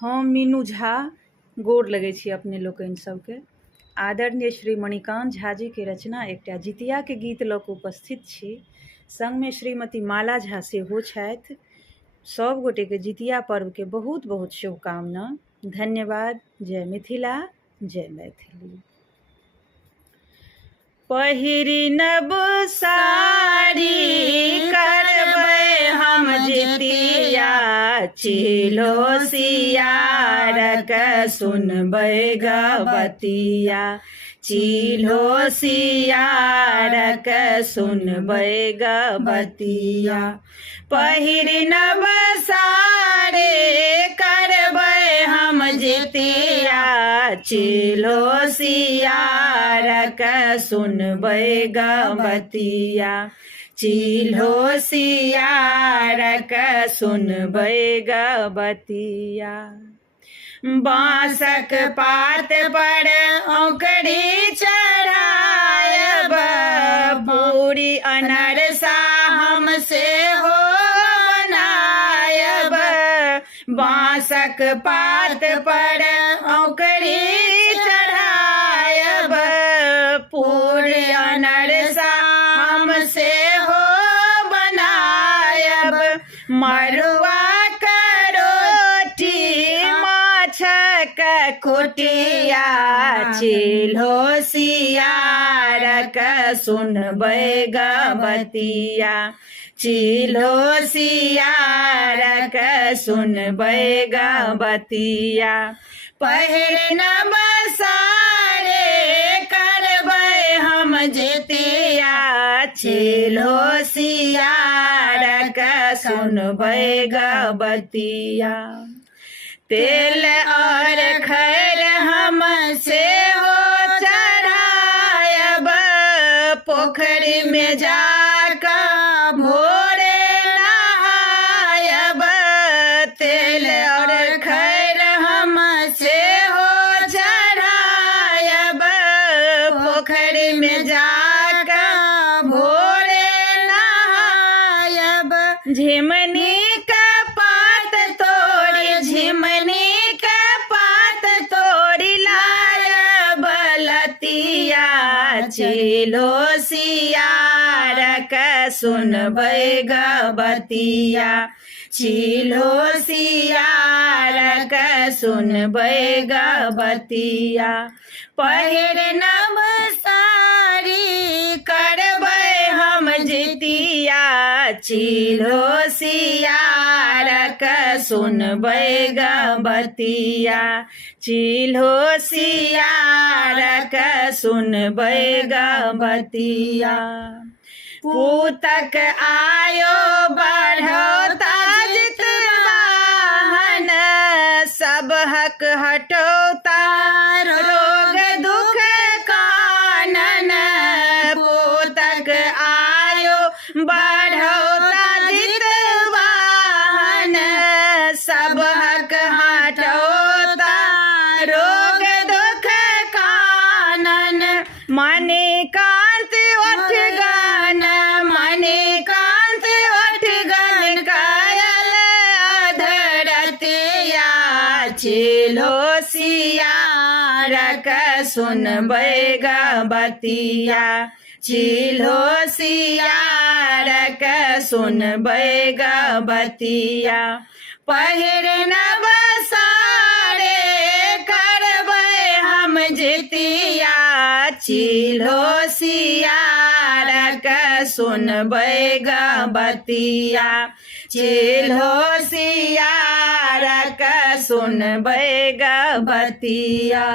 हम मीनू झा गोर लगै छी अपने लोकनि सबके। आदरणीय श्री मणिकान्त झा जी के रचना एकटा जितिया के गीत लऽ कऽ उपस्थित छी। संगमे श्रीमती माला झा सेहो छथि। सब गोटे के जितिया पर्व के बहुत बहुत शुभकामना। धन्यवाद। जय मिथिला, जय मैथिली। पहिरी नब साड़ी करबै हम जितिया, चिलो सियारक सुनबै गबतिया, चिलो सियारक सुनबै गबतिया। पहिरी नब साड़ी करबै हम जितिया, चिलो सियारक सुनबै गबतिया, चिलो सियारक सुनबै गबतिया। बाँसक पात पर औंकड़ी चढ़ायब, पूरी अनरसा हम सेहो बनायब। बाँसक पात पर औंकड़ी चढ़ायब, पूरी अनरसा हम सेहो बनायब। मड़ुआ कुटिया, चिलो सियारक सुनबै गबतिया, चिलो सियारक सुनबै गबतिया। पहिरनब साड़ी करबै हम जितिया, चिलो सियारक सुनबै गबतिया। तेल और खैर हम सेहो चढ़ायब, पोखरी में जाकर भोरे नहायब। तेल और खैर हम सेहो चढ़ायब, पोखरी में जाकर भोरे नहायब। झिमनी का पात तोड़ी, झिमनी का पात तोड़ी लायब लतिया, चिलो सियारक सुनबै गबतिया, चिलो सियारक सुनबै गबतिया। पहिरनब साड़ी करबै हम जितिया, चिलो सियारक सुनबै गबतिया, चिलो सियारक सुनबै गबतिया। पूतक आयो बढ़ौता जितवाहन, सब हक हटौता रोग दुख कानन। पूतक आयो बढ़ौता जितवाहन, सब हक हटौता रोग दुख कानन। मणिकान्त ओठ गन, मणिकान्त ओठ गन कायल अधरतिया, चिलो सियारक सुनबै गबतिया, चिलो सियारक सुनबै गबतिया। पहिरनब साड़ी करबै हम जितिया, चिलो सियारक सुनबै गबतिया, चिलो सियारक सुनबै गबतिया।